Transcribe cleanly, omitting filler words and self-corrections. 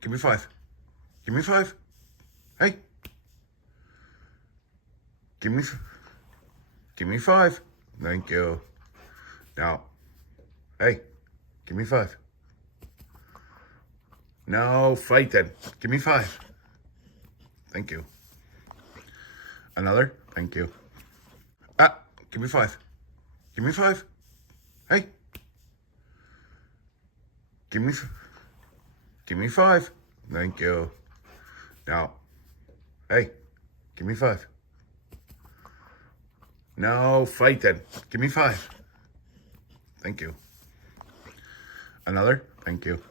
give me 5. Give me 5. Hey. Give me 5. Thank you. Now, hey, give me 5. No, fight then. Give me 5. Thank you. Another? Thank you. Ah, give me 5. Give me 5. Hey. Give me 5. Thank you. Now, hey, give me 5. No, fight then. Give me 5. Thank you. Another? Thank you.